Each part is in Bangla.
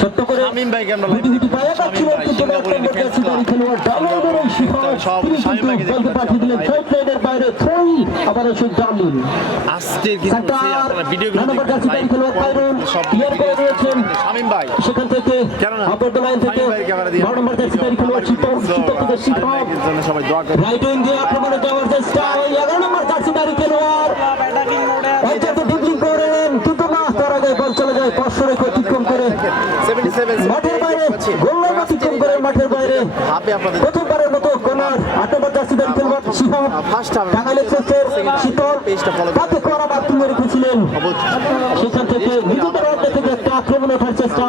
ছোট্ট করে শামীম ভাইকে আমরা খেলোয়াড় ডাবল সব ভাইকে দেখতে পাঠিয়ে দিলেন সাইড লাইনের বাইরে থ্রোই আবার জামিল আজকে কিন্তু সেই আপনারা ভিডিওগুলো খেলোয়াড় সব করে রয়েছেন শামীম ভাই সেখান থেকে দ্য লাইন থেকে বারো নম্বর খেলোয়াড় সবাই দোয়া রাইট উইং দিয়ে আক্রমণে যাওয়ার চেষ্টা খেলোয়াড়। কিন্তু তার আগে বল চলে যায়। পাঁচশো রেখে করে 77 মাঠের বাইরে গোল্লার অতিক্রম করে মাঠের বাইরে। প্রথমবারের মতো কর্নার আট নম্বর জার্সিদারি শিহাব ফার্স্ট হাফ শীতল পেজটা করা বাদ তুলে রেখেছিলেন। সেখান থেকে নিজেদের অর্ধে থেকে একটা আক্রমণ ওঠার চেষ্টা।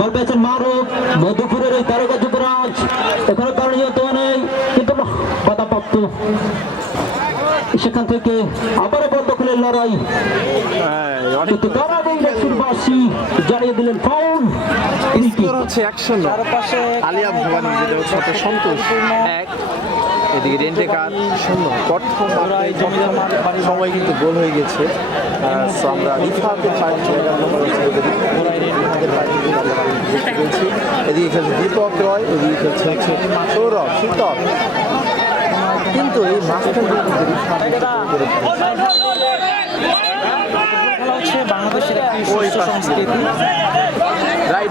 বল পেয়েছেন মারুফ মধুপুরের এই তারকা যুবরাজ। এখানে কারণ নিহত নেই কিন্তু বাধাপ্রাপ্ত। সেখান থেকে আবারও দখলের লড়াই। হ্যাঁ, কিন্তু তারা এবং জানিয়ে দিলেন ফাউল স্কোর হচ্ছে একশো আলিয়া ভবানী যেটা সন্তোষ। এক এদিকে শূন্য। প্রথম সময় কিন্তু গোল হয়ে গেছে। সো আমরা এদিকে খেলছে দীপক রয় এদিকে খেলছে সৌরভ শীতল কিন্তু এই হচ্ছে বাংলাদেশের একটি সংস্কৃতি রাইট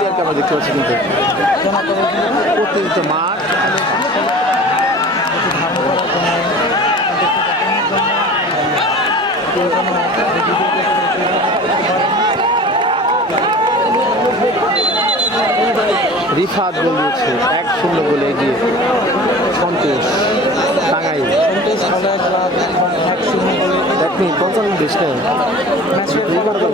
দেখতে পাচ্ছি কিন্তু প্রতিনিধিত্ব মাঠ রিফাত গোল দিয়েছে এক শূন্য বলে এগিয়ে সন্তোষ টাঙ্গাই সন্তোষ এক শূন্য এক মিনিট পঞ্চান্ন ফলাফল